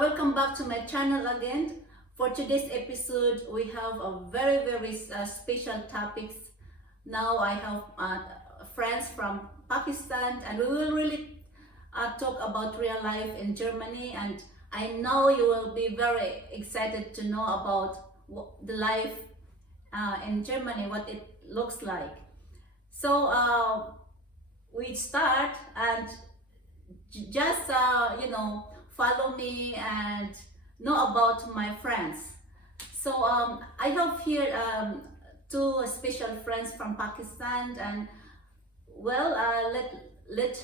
welcome back to my channel again. For today's episode, we have a very special topics. Now I have friends from Pakistan, and we will really talk about real life in Germany. And I know you will be very excited to know about the life in Germany, what it looks like. So we start and just follow me and know about my friends. So I have here two special friends from Pakistan, and well, let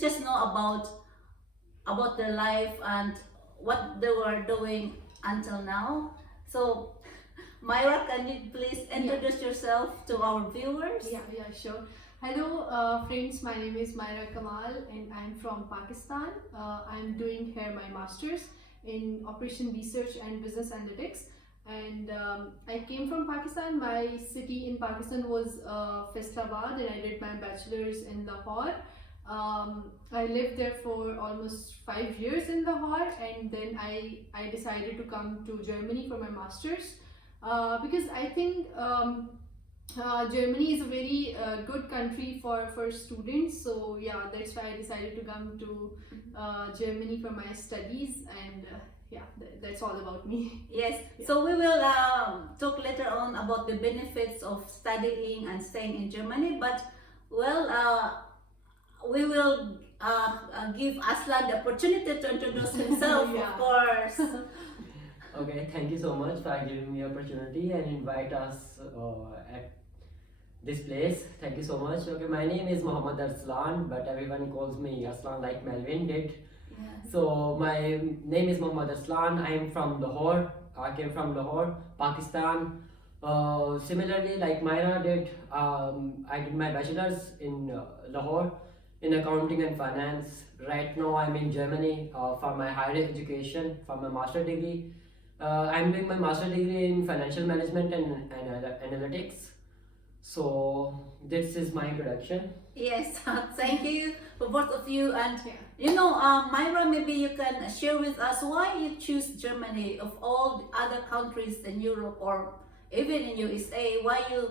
just know about their life and what they were doing until now. So Myra, can you please introduce yourself to our viewers? Yeah, sure. Hello, friends. My name is Maira and I'm from Pakistan. I'm doing here my master's in Operation Research and Business Analytics. And I came from Pakistan. My city in Pakistan was Faisalabad, and I did my bachelor's in Lahore. I lived there for almost 5 years in Lahore, and then I decided to come to Germany for my master's because I think Germany is a very good country for students. So yeah, that's why I decided to come to Germany for my studies, and that's all about me. Yes, Yeah. so we will talk later on about the benefits of studying and staying in Germany, but well, we will give Aslan the opportunity to introduce himself, Yeah. of course. Okay, thank you so much for giving me opportunity and invite us at this place. Thank you so much. Okay, my name is Muhammad Arslan, but everyone calls me Arslan like Melvin did. Yes. So my name is Muhammad Arslan. I am from Lahore. I came from Lahore, Pakistan. Similarly, like Myra did, I did my bachelor's in Lahore in accounting and finance. Right now, I'm in Germany for my higher education, for my master degree. I'm doing my master degree in financial management and analytics. So this is my introduction. Yes, thank you for both of you. And Yeah. Myra, maybe you can share with us why you choose Germany of all the other countries in Europe or even in USA. Why you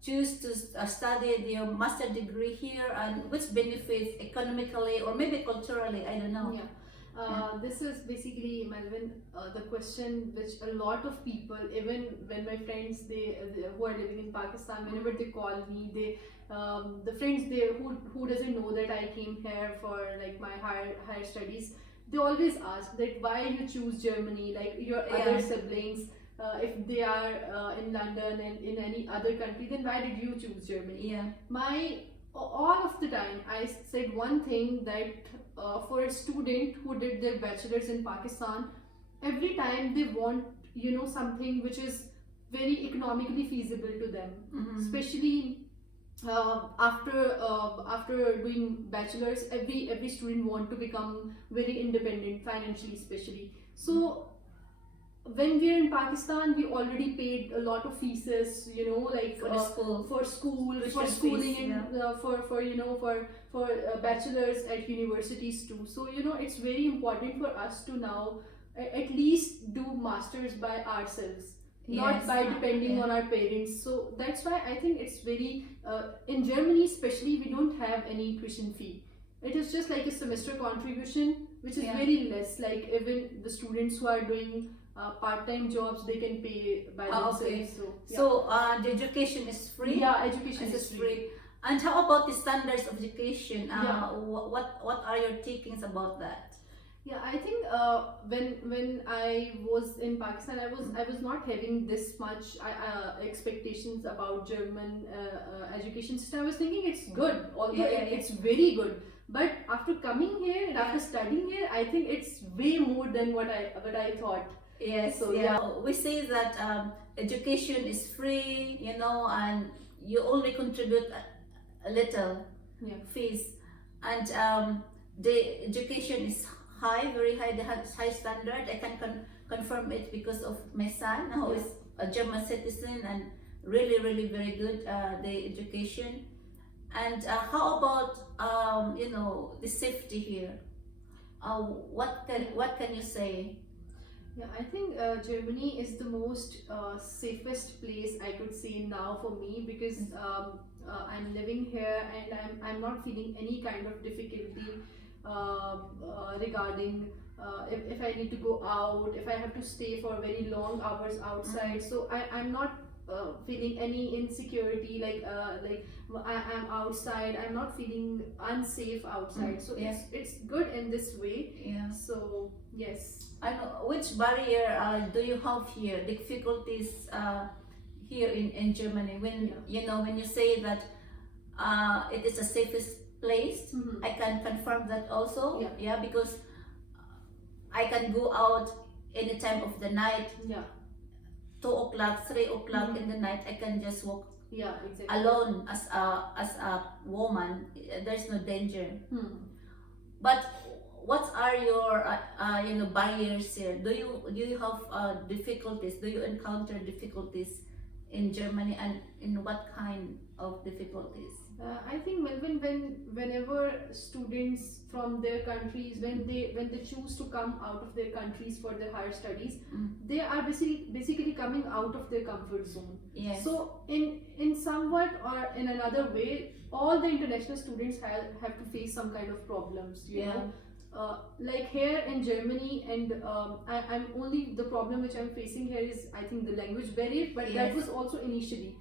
choose to study your master degree here, and which benefits economically or maybe culturally? I don't know. Yeah. This is basically, Melvin, the question which a lot of people, even when my friends they who are living in Pakistan, whenever they call me, the friends there who doesn't know that I came here for like my higher studies, they always ask that why you choose Germany, like your other Yeah. siblings. If they are in London and in any other country, then why did you choose Germany? Yeah. All of the time I said one thing, that for a student who did their bachelor's in Pakistan, every time they want something which is very economically feasible to them, Mhm. especially after doing bachelor's, every student want to become very independent financially, especially. So when we are in Pakistan, we already paid a lot of fees, like For the school. for school, Tuition for fees, schooling, and yeah. for bachelors at universities too. So it's very important for us to now at least do masters by ourselves, not Yes. by depending Yeah. on our parents. So that's why I think it's very in Germany especially, we don't have any tuition fee. It is just like a semester contribution, which is Yeah. very less. Like even the students who are doing part-time jobs, they can pay by themselves. Okay. So yeah. So the education is free. Yeah, education It is free. And how about the standards of education? Yeah. What are your takings about that? Yeah, I think when I was in Pakistan, I was not having this much expectations about German education system. I was thinking it's good, although Yeah. it's very good. But after coming here and after studying here, I think it's way more than what I thought. Yes. So, yeah. We say that education is free, and you only contribute a little Yeah. fees, and the education is high, very high. They have high standard. I can confirm it because of my son, who is a German citizen, and really very good the education. And how about the safety here? what can you say? Yeah, I think Germany is the most safest place I could say now for me, because I'm living here and I'm not feeling any kind of difficulty regarding if I need to go out, if I have to stay for very long hours outside. So I'm not feeling any insecurity, I'm outside, I'm not feeling unsafe outside. So Yeah. it's good in this way. Yeah. So yes. And which barrier do you have here? Difficulties here in Germany when when you say that it is the safest place. Mhm. I can confirm that also. Yeah. Because I can go out any time of the night, Yeah, 2 o'clock, 3 o'clock Mhm. in the night. I can just walk yeah, exactly. alone as a woman. There's no danger. Hmm. But what are your barriers here? Do you have difficulties? Do you encounter difficulties in Germany, and in what kind of difficulties? I think, Melvin, whenever students from their countries, when they choose to come out of their countries for their higher studies, they are basically coming out of their comfort zone. Yes. So in somewhat or in another way, all the international students have to face some kind of problems. You Yeah. know. Like here in Germany, and I'm only the problem which I'm facing here is, I think, the language barrier, but that Yes. was also initially.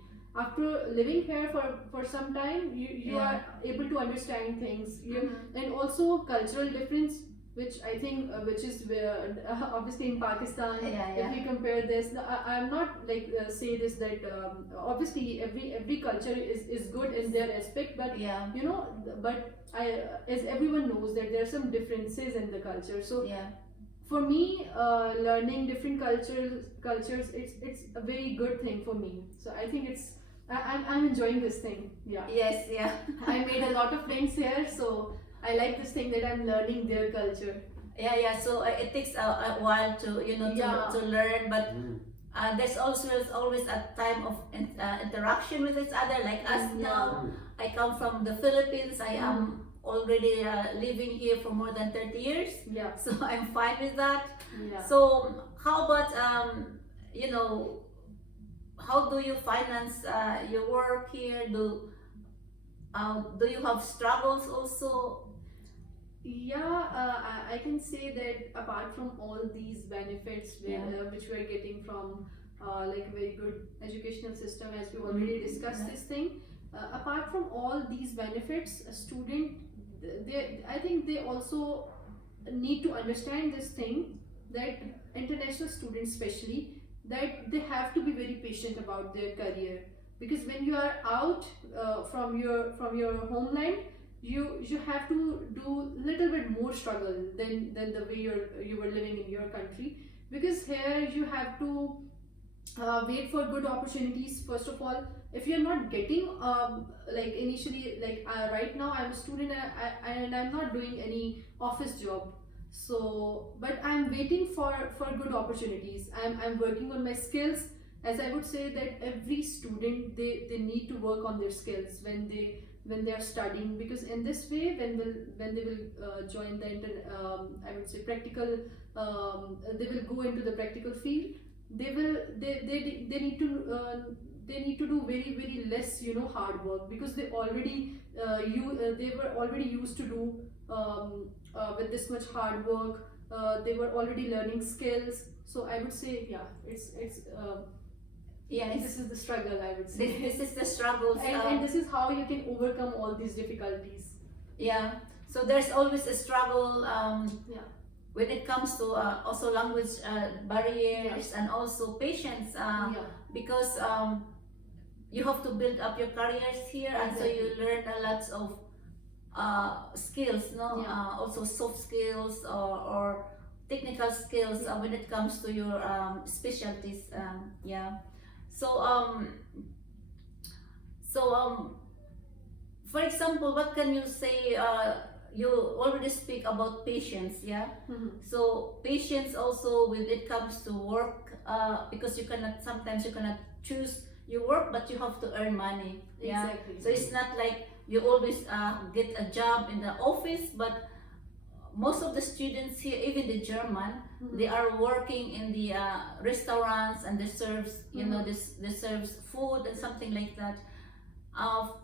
After living here for some time, you Yeah. are able to understand things. Mhm. And also cultural difference, which I think which is obviously in Pakistan. Yeah. If we compare this, I'm not say this that obviously every culture is good in their aspect, but Yeah. but as everyone knows that there are some differences in the culture. So Yeah. for me, learning different cultures, it's a very good thing for me. So I think I'm enjoying this thing. Yeah. Yes. Yeah. I made a lot of friends here, so I like this thing that I'm learning their culture. Yeah. So it takes a while to Yeah. to learn, but Mm. there's always a time of interaction with each other. Like us Yeah. now, Mm. I come from the Philippines. I am already living here for more than 30 years, Yeah. so I'm fine with that. Yeah. So how about how do you finance your work here? Do you have struggles also? Yeah, I can say that apart from all these benefits which we are getting from like a very good educational system, as we already discussed this thing, apart from all these benefits, a student, I think they also need to understand this thing, that international students especially, that they have to be very patient about their career, because when you are out from your homeland, you have to do little bit more struggle than the way you were living in your country, because here you have to wait for good opportunities. First of all, if you're not getting like initially, like right now I'm a student, and I'm not doing any office job, so but I'm waiting for good opportunities. I'm working on my skills, as I would say that every student, they need to work on their skills when they are studying, because in this way, when they will join the I would say practical, they will go into the practical field. They need to do very very less hard work, because they already they were already used to do with this much hard work. They were already learning skills. So I would say, yeah, it's Yes. this is the struggle, I would say. This is the struggles. And this is how you can overcome all these difficulties. Yeah. So there's always a struggle Yeah. when it comes to also language barriers, and also patience, Yeah. because you have to build up your careers here, and so you learn a lot of skills, no? Yeah. Also soft skills, or technical skills when it comes to your specialties. Yeah. So for example, what can you say? You already speak about patience, yeah. Mhm. So patience also when it comes to work, because sometimes you cannot choose your work, but you have to earn money. Yeah. Exactly. So it's not like you always get a job in the office, but most of the students here, even the German, they are working in the restaurants, and they serves, you know, they serves food and something like that.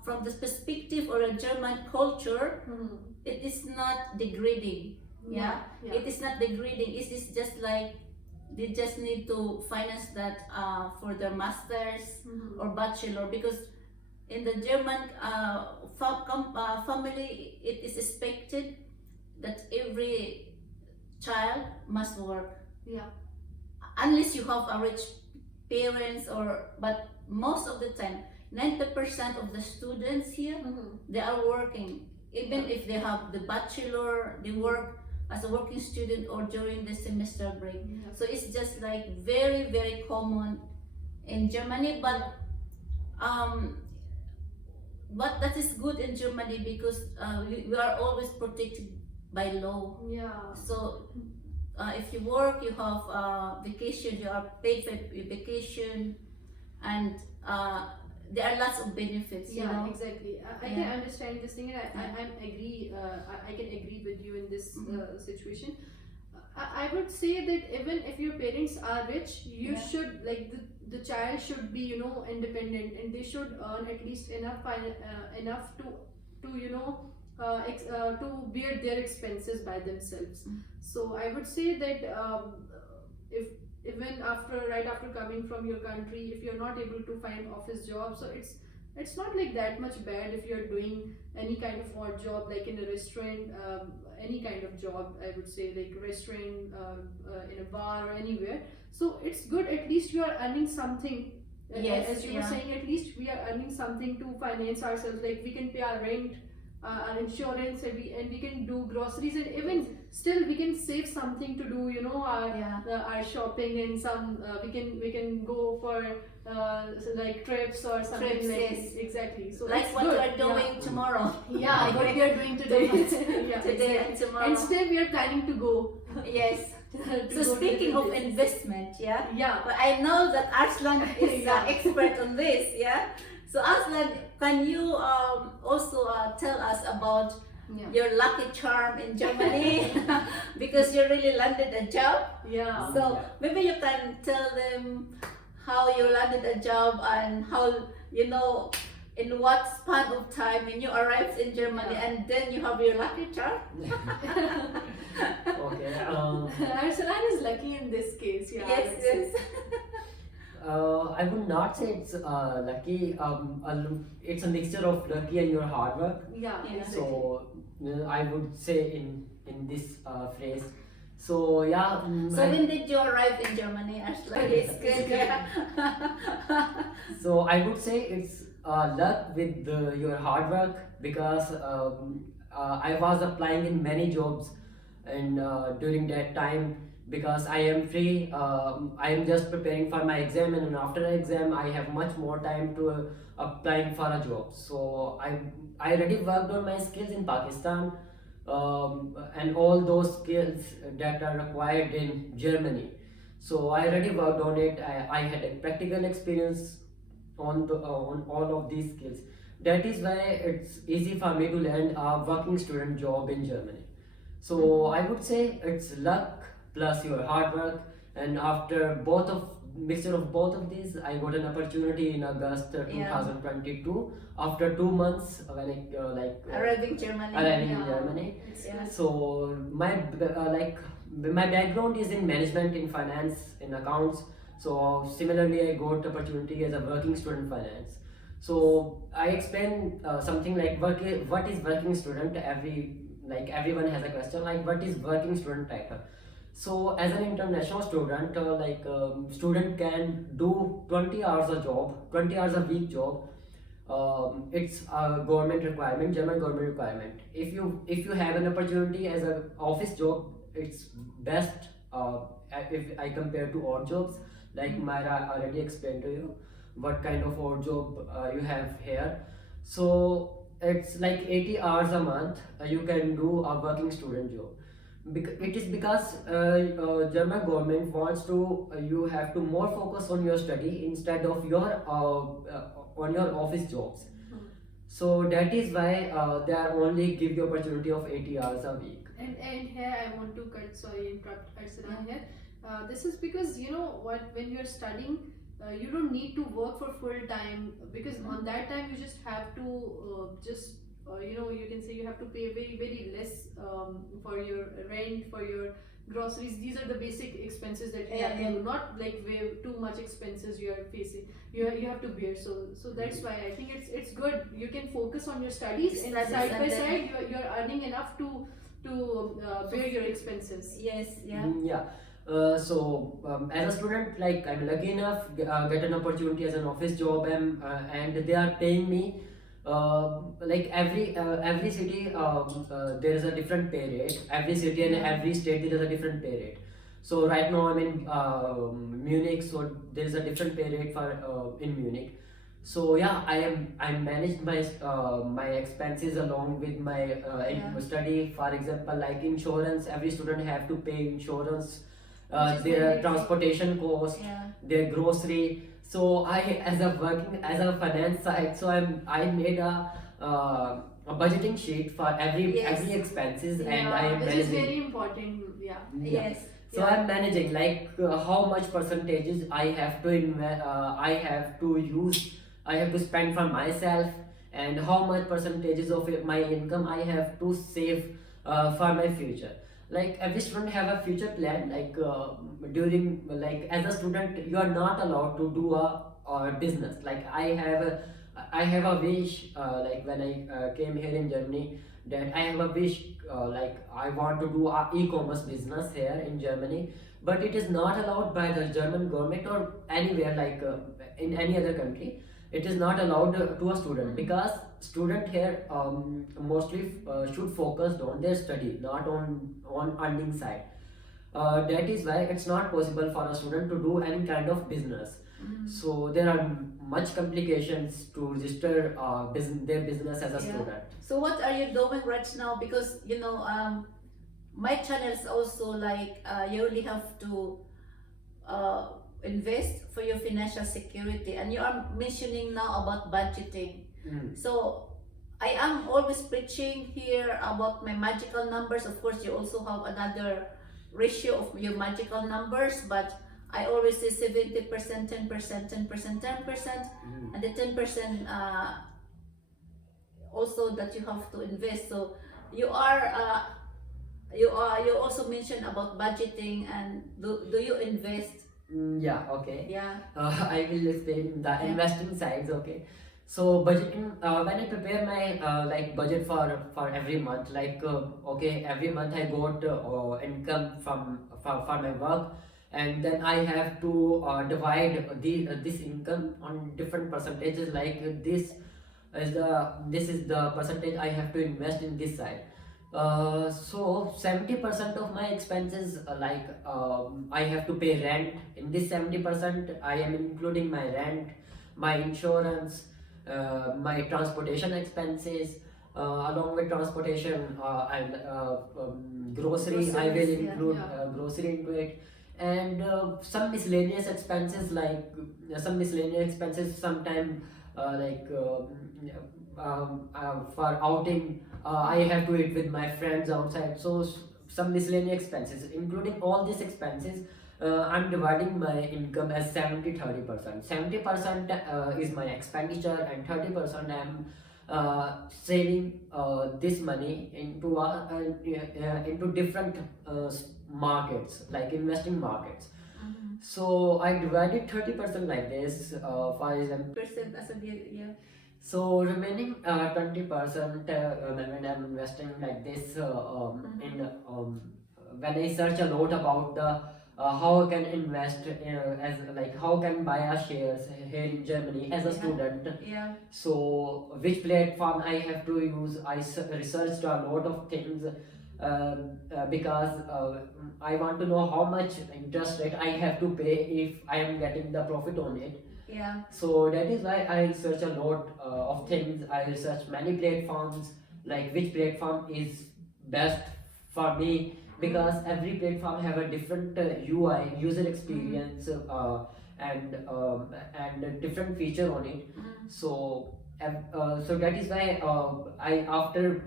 From the perspective or a German culture, it is not degrading. Yeah, it is not degrading. It is just like they just need to finance that for their masters or bachelor, because in the German family, it is expected that every child must work. Yeah. Unless you have a rich parents, or but most of the time, 90% of the students here, they are working. Even if they have the bachelor, they work as a working student or during the semester break. So it's just like very, very common in Germany, but that is good in Germany, because we are always protected by law. Yeah. So if you work, you have vacation, you are paid for your vacation, and there are lots of benefits. Yeah, you know? exactly. I can understand this thing, and I can agree with you in this situation. I would say that even if your parents are rich, you should, like, the child should be, you know, independent, and they should earn at least enough to you know, to bear their expenses by themselves. So I would say that if even right after coming from your country, if you're not able to find office job, so it's not like that much bad if you're doing any kind of odd job, like in a restaurant, any kind of job, I would say, like restaurant, in a bar or anywhere. So it's good, at least you are earning something. Yes, As you were saying, at least we are earning something to finance ourselves, like we can pay our rent, our insurance, and we can do groceries, and even still we can save something to do, you know, our shopping, and some we can go for like trips or something. Trips, like yes. Exactly. So Like it's what good. you are doing tomorrow. Yeah, what we are doing today. Yeah, Today exactly. and tomorrow. And still we are planning to go. Yes. to So go to speaking of different places. investment, yeah. Yeah. But I know that Arslan is Yeah. expert on this, yeah. So Arslan, can you also tell us about your lucky charm in Germany, because you really landed a job? Yeah. So maybe you can tell them how you landed a job, and how, you know, in what span of time when you arrived in Germany, and then you have your lucky charm. Okay. Arslan is lucky in this case. Yeah. Yes, yes. I would not say it's lucky. It's a mixture of lucky and your hard work. Yeah. Yeah. So I would say in this phrase. So yeah. So when did you arrive in Germany, Arslan? It's good. So I would say it's luck with your hard work, because I was applying in many jobs, and during that time, because I am free, I am just preparing for my exam, and after exam I have much more time to applying for a job. So I already worked on my skills in Pakistan, and all those skills that are required in Germany. So I already worked on it. I had a practical experience on all of these skills. That is why it's easy for me to land a working student job in Germany. So I would say it's luck plus your hard work, and after mixture of both of these, I got an opportunity in August 2022. After 2 months, when I Arriving Germany. arriving in Germany. Yeah. So my background is in management, in finance, in accounts. So similarly, I got opportunity as a working student finance. So I explain something like what is working student. Everyone has a question like, what is working student title? So as an international student, student can do 20 hours a job, 20 hours a week job. It's a government requirement, German government requirement. If you have an opportunity as an office job, it's best if I compare to odd jobs. Like Myra already explained to you what kind of odd job you have here. So it's like 80 hours a month you can do a working student job. It is because German government wants to you have to more focus on your study instead of your on your office jobs. So that is why they are only give you opportunity of 80 hours a week. And here I want to interrupt Arslan here. This is because you know what, when you're studying, you don't need to work for full time, because on that time you just have to you can say you have to pay very less for your rent, for your groceries. These are the basic expenses that you have to do, not like way too much expenses you are facing. You have to bear. So that's why I think it's good. You can focus on your studies, and side by side you're earning enough to bear your expenses. Yes, yeah. Yeah. As a student, like I'm lucky enough get an opportunity as an office job, and they are paying me like every city there is a different pay rate. Every city and every state there is a different pay rate. So right now I'm in Munich, so there is a different pay rate for in Munich. So yeah, I managed my expenses along with my study. For example, like insurance, every student have to pay insurance, their transportation cost, their grocery. So as a finance side, so I made a budgeting sheet for every expenses, and I am which is managing. very important. Yeah. Yes. So I'm managing like how much percentages I have to I have to use, I have to spend for myself, and how much percentages of my income I have to save for my future. Like every student have a future plan. Like during, like as a student, you are not allowed to do a business. Like I have a wish. Like when I came here in Germany, that I have a wish. Like I want to do a e-commerce business here in Germany, but it is not allowed by the German government or anywhere, like in any other country. It is not allowed to a student, because student here mostly should focus on their study, not on earning side. That is why it's not possible for a student to do any kind of business. So there are much complications to register their business as a student. So what are you doing right now? Because you know, my channel is also like you really have to invest for your financial security, and you are mentioning now about budgeting. So I am always preaching here about my magical numbers. Of course, you also have another ratio of your magical numbers, but I always say 70%, 10%, 10%, 10%, and the 10% also that you have to invest. So you also mentioned about budgeting, and do you invest? Yeah, okay. Yeah. I will explain the investing sides. Okay, so budgeting, when I prepare my like budget for every month, like okay, every month I got income for my work, and then I have to divide this income on different percentages. Like this is the percentage I have to invest in this side. So 70% of my expenses, I have to pay rent. In this 70%, I am including my rent, my insurance, my transportation expenses. Along with transportation and grocery, I will include grocery into it, and some miscellaneous expenses, like sometime for outing, I have to eat with my friends outside. So some miscellaneous expenses, including all these expenses, I'm dividing my income as 70-30%. 70% is my expenditure, and 30% I'm saving this money into different markets, like investing markets. So I divided 30% like this, for example. Percent as a year. So remaining 20%, when I'm investing like this in when I search a lot about the how I can invest as like how can buy a shares here in Germany as a student. So which platform I have to use? I researched a lot of things because I want to know how much interest rate I have to pay if I am getting the profit on it. So that is why I research a lot of things. I research many platforms, like which platform is best for me, because every platform have a different UI, user experience, and a different feature on it. So So that is why I after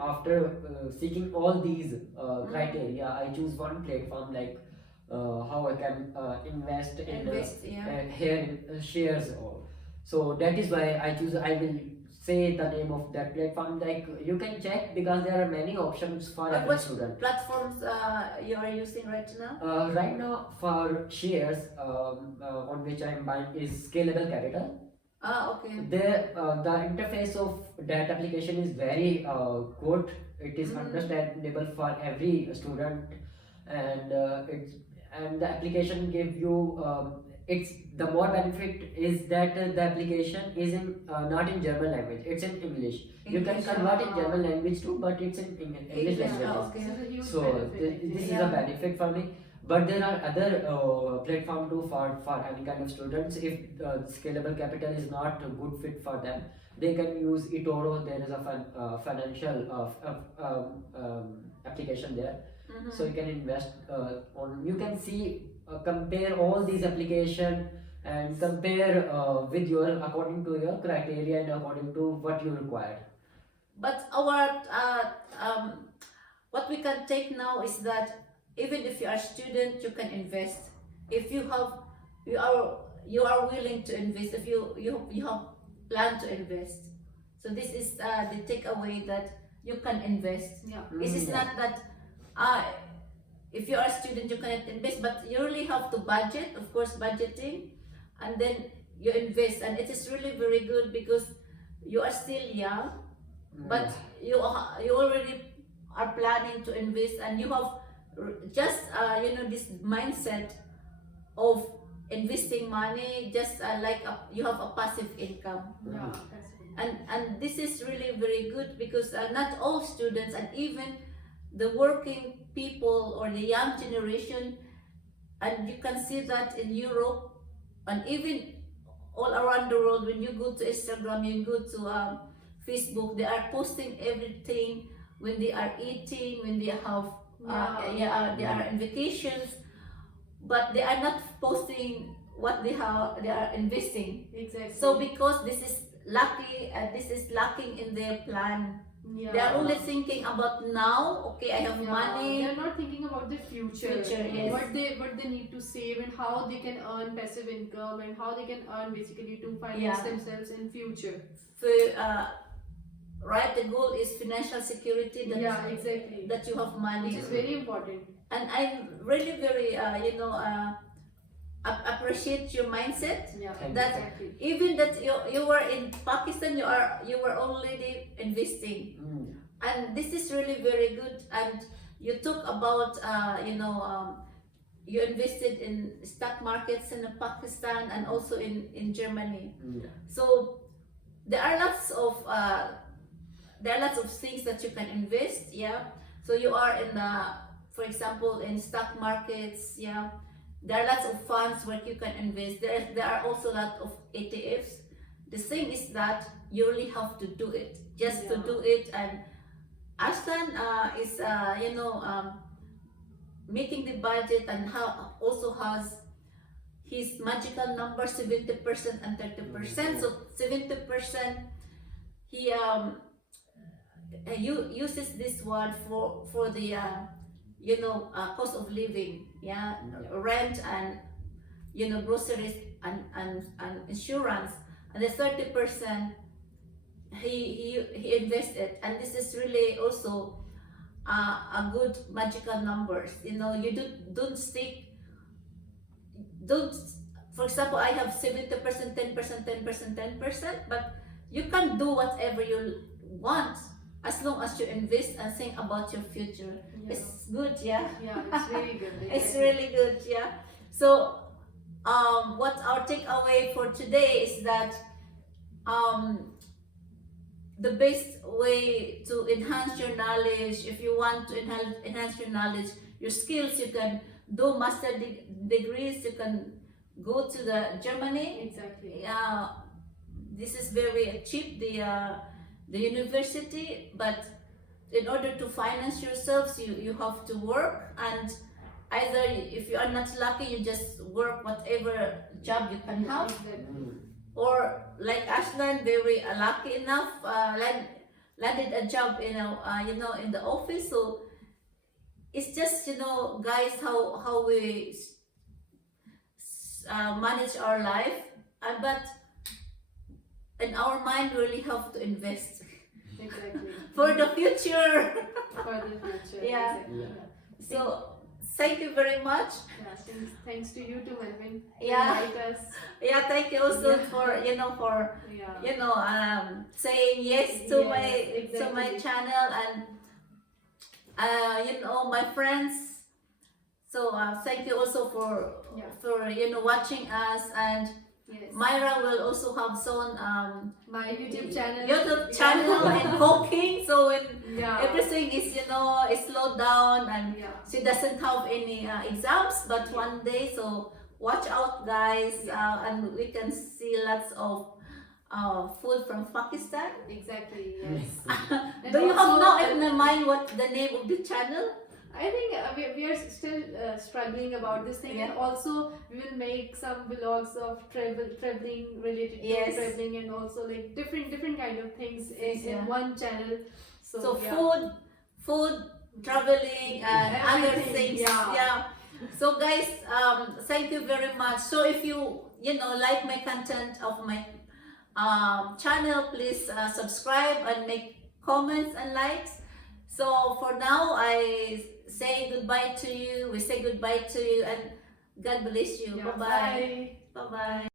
seeking all these criteria, I choose one platform like how I can invest in Invest, yeah. here in shares. Or so that is why I choose. I will say the name of that platform. Like you can check because there are many options for every What student. platforms you are using right now? Right now, for shares on which I am buying is Scalable Capital. Okay. The interface of that application is very good. It is understandable for every student, and the application give you it's the more benefit is that the application is in not in German language. It's in English. You can English, convert in German language too, but it's in English English, language. okay. This is a huge So benefit. this is Yeah. a benefit for me. But there are other platform too for any kind of students. If Scalable Capital is not a good fit for them, they can use eToro. There is a financial application there, Mhm. so you can invest on. You can see compare all these application and compare with your according to your criteria and according to what you require. But our what we can take now is that even if you are a student, you can invest. If you have, you are willing to invest. If you have plan to invest. So this is the takeaway that you can invest. Yeah. This is not that if you are a student you cannot invest, but you really have to budget, of course, budgeting, and then you invest, and it is really very good because you are still young, but you already are planning to invest, and you have just this mindset of investing money, just like you have a passive income. Yeah, that's good. And this is really very good because not all students, and even the working people or the young generation, and you can see that in Europe and even all around the world. When you go to Instagram, you go to Facebook, they are posting everything when they are eating, when they have they are on vacations, but they are not posting what they are investing. Exactly. So because this is lacking in their plan. yeah. They are only thinking about now. Okay, I have Yeah, money. they're not thinking about the future. Future, yes. What they need to save and how they can earn passive income and how they can earn basically to finance Yeah. themselves in future. Right, the goal is financial security. That Yeah, exactly. that you have money. Which is very important. And I'm really very appreciate your mindset. Yeah, Thank you. That exactly. even that you were in Pakistan, you were already investing, and this is really very good. And you talk about you invested in stock markets in Pakistan and also in Germany. So there are lots of things that you can invest. Yeah, so you are in for example in stock markets. Yeah, there are lots of funds where you can invest. There are also a lot of ETFs. The thing is that you really have to do it, just to Yeah. do it. And Arslan is making the budget, and also has his magical number 70% and 30%. So 70% he uses this one for the cost of living, rent, and groceries, and insurance. And the 30% he invested, and this is really also a good magical numbers. You don't stick, don't for example, I have 70%, 10%, 10%, 10%, but you can do whatever you want as long as you invest and think about your future. Yeah. It's good, yeah. Yeah, it's really good. It's Exactly. really good, yeah. So what our takeaway for today is that the best way to enhance your knowledge, if you want to enhance your knowledge, your skills, you can do master degrees. You can go to the Germany. Exactly. This is very cheap, the university, but in order to finance yourselves, you have to work, and either if you are not lucky, you just work whatever job you can have, Exactly. or like Arslan, very lucky enough, landed a job, in the office. So it's just, guys, how we manage our life, but in our mind, we really have to invest Exactly. for the future. For the future. Yeah. Exactly. Yeah. So thank you very much. Yeah, thanks to you too, Melvin. Yeah. Invite us. Yeah, thank you also Yeah. for Yeah. saying yes to Yes, my exactly. channel, and my friends. So thank you also for watching us, and Yes. Maira will also have soon My YouTube channel. YouTube channel and cooking. So when Yeah. everything is is slowed down, and Yeah. she doesn't have any exams, but Yeah. one day, so watch out, guys. Yeah. And we can see lots of food from Pakistan. Exactly. Yes. And Do you have also- now in the mind what the name of the channel? I think we are still struggling about this thing, and Yeah. also we will make some vlogs of traveling related to Yes. traveling, and also like different kind of things Yes, in yeah. one channel. So, yeah. food, traveling, and other Everything, things. yeah. So guys, thank you very much. So if you like my content of my channel, please subscribe and make comments and likes. So for now, I say goodbye to you. We say goodbye to you, and God bless you. Yeah, Bye bye. Bye bye.